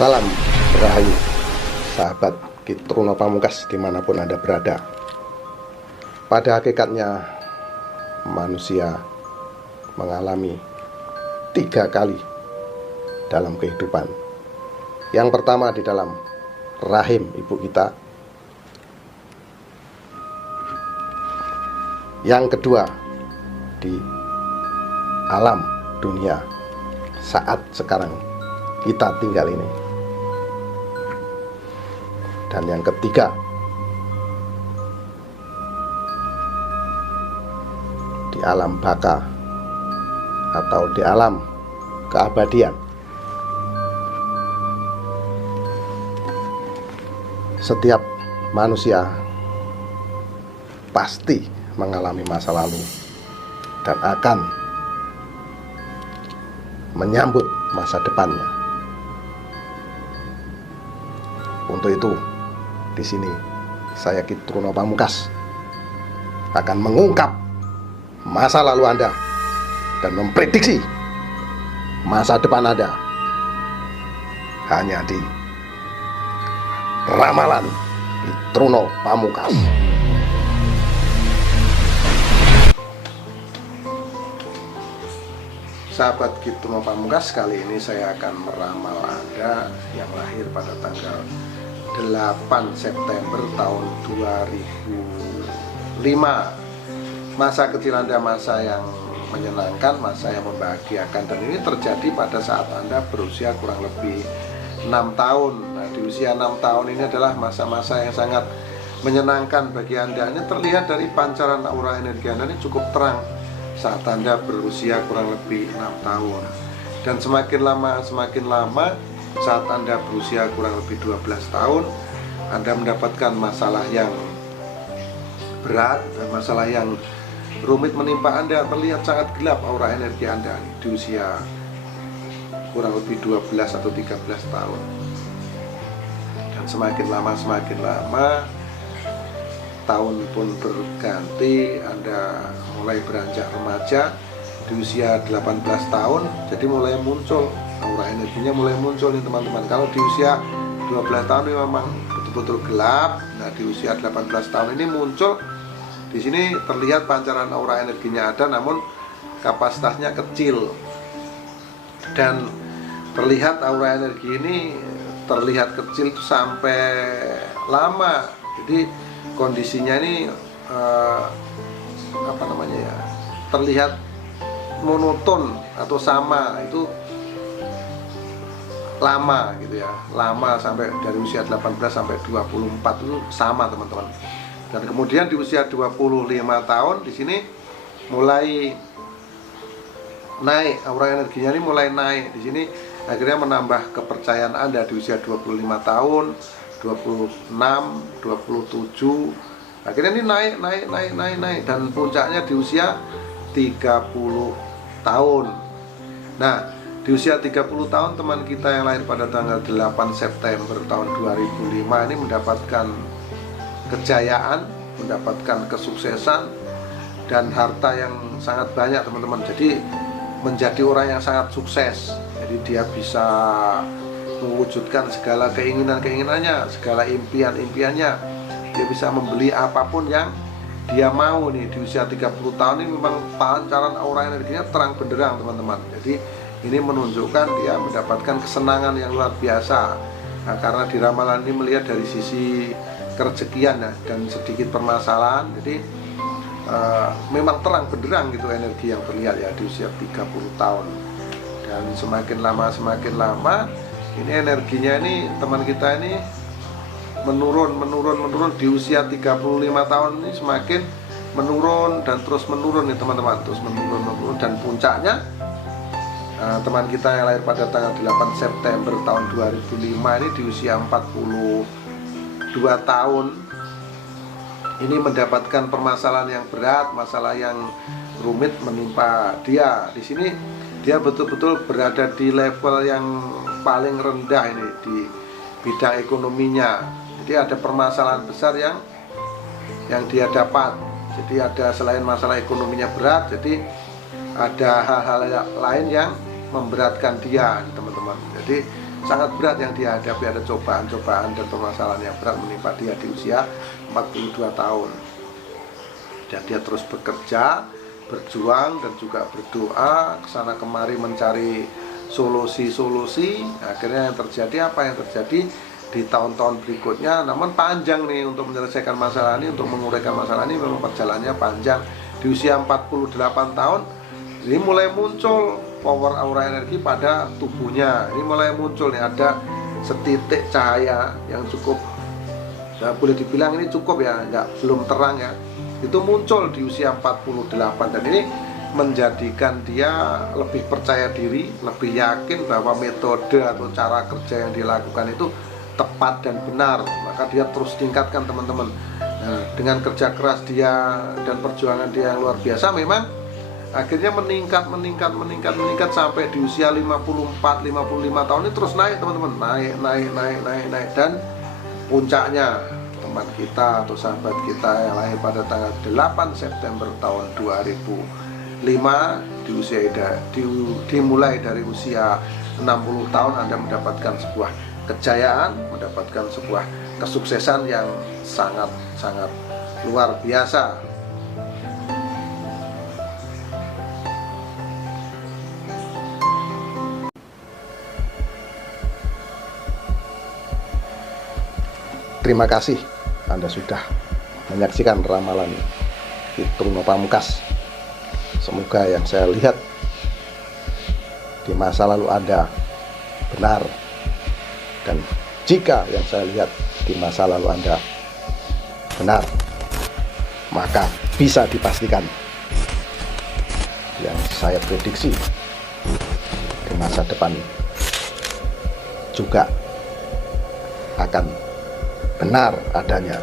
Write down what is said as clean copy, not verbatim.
Salam Rahayu, sahabat Kitruno Pamungkas dimanapun Anda berada. Pada hakikatnya manusia mengalami 3 kali dalam kehidupan. Yang pertama di dalam rahim ibu kita, yang kedua di alam dunia saat sekarang kita tinggal ini, dan yang ketiga di alam baka atau di alam keabadian. Setiap manusia pasti mengalami masa lalu dan akan menyambut masa depannya. Untuk itu, di sini saya Kitruno Pamungkas akan mengungkap masa lalu Anda dan memprediksi masa depan Anda hanya di Ramalan Kitruno Pamungkas. Sahabat Kitruno Pamungkas, kali ini saya akan meramal Anda yang lahir pada tanggal 8 September tahun 2005. Masa kecil Anda masa yang menyenangkan, masa yang membahagiakan, dan ini terjadi pada saat Anda berusia kurang lebih 6 tahun. Nah, di usia 6 tahun ini adalah masa-masa yang sangat menyenangkan bagi Anda. Ini terlihat dari pancaran aura energi Anda ini cukup terang saat Anda berusia kurang lebih 6 tahun. Dan semakin lama saat Anda berusia kurang lebih 12 tahun, Anda mendapatkan masalah yang berat dan masalah yang rumit menimpa Anda. Terlihat sangat gelap aura energi Anda di usia kurang lebih 12 atau 13 tahun. Dan semakin lama tahun pun berganti, Anda mulai beranjak remaja di usia 18 tahun. Jadi mulai muncul aura energinya, mulai muncul nih teman-teman. Kalau di usia 12 tahun ini memang betul-betul gelap. Nah, di usia 18 tahun ini muncul. Di sini terlihat pancaran aura energinya ada, namun kapasitasnya kecil. Dan terlihat aura energi ini terlihat kecil itu sampai lama. Jadi kondisinya ini terlihat monoton atau sama, itu lama gitu ya, lama sampai dari usia 18 sampai 24 itu sama teman-teman. Dan kemudian di usia 25 tahun di sini mulai naik, aura energinya ini mulai naik. Di sini akhirnya menambah kepercayaan Anda di usia 25 tahun, 26, 27. Akhirnya ini naik dan puncaknya di usia 30 tahun. Nah, di usia 30 tahun teman kita yang lahir pada tanggal 8 September tahun 2005 ini mendapatkan kejayaan, mendapatkan kesuksesan dan harta yang sangat banyak teman-teman. Jadi menjadi orang yang sangat sukses. Jadi dia bisa mewujudkan segala keinginan-keinginannya, segala impian-impiannya. Dia bisa membeli apapun yang dia mau nih. Di usia 30 tahun ini memang pancaran aura energinya terang benderang teman-teman. Jadi ini menunjukkan dia mendapatkan kesenangan yang luar biasa. Nah, karena di ramalan ini melihat dari sisi kerezekian ya, dan sedikit permasalahan. Jadi memang terang benderang gitu energi yang terlihat ya di usia 30 tahun. Dan semakin lama ini energinya ini teman kita ini menurun di usia 35 tahun ini semakin menurun dan terus menurun nih teman-teman, terus menurun dan puncaknya teman kita yang lahir pada tanggal 8 September tahun 2005 ini di usia 42 tahun ini mendapatkan permasalahan yang berat, masalah yang rumit menimpa dia. Di sini dia betul-betul berada di level yang paling rendah ini di bidang ekonominya. Jadi ada permasalahan besar yang dia dapat. Jadi ada selain masalah ekonominya berat, jadi ada hal-hal lain yang memberatkan dia, teman-teman. Jadi sangat berat yang dihadapi, ada cobaan-cobaan dan permasalahan yang berat menimpa dia di usia 42 tahun. Dan dia terus bekerja, berjuang dan juga berdoa kesana kemari mencari solusi-solusi. Akhirnya yang terjadi apa yang terjadi di tahun-tahun berikutnya, namun panjang nih untuk menyelesaikan masalah ini, untuk menguraikan masalah ini memang perjalanannya panjang. Di usia 48 tahun ini mulai muncul power aura energi pada tubuhnya. Ini mulai muncul nih, ada setitik cahaya yang cukup, ya boleh dibilang ini cukup ya, belum terang ya. Itu muncul di usia 48 dan ini menjadikan dia lebih percaya diri, lebih yakin bahwa metode atau cara kerja yang dilakukan itu tepat dan benar. Maka dia terus tingkatkan teman-teman. Nah, dengan kerja keras dia dan perjuangan dia yang luar biasa, memang akhirnya meningkat sampai di usia 54-55 tahun ini terus naik teman-teman, naik dan puncaknya teman kita atau sahabat kita yang lahir pada tanggal 8 September tahun 2005 dimulai dari usia 60 tahun Anda mendapatkan sebuah kejayaan, mendapatkan sebuah kesuksesan yang sangat luar biasa. Terima kasih Anda sudah menyaksikan ramalan Fitruno Pamungkas. Semoga yang saya lihat di masa lalu Anda benar, dan jika yang saya lihat di masa lalu Anda benar, maka bisa dipastikan yang saya prediksi di masa depan juga akan benar adanya.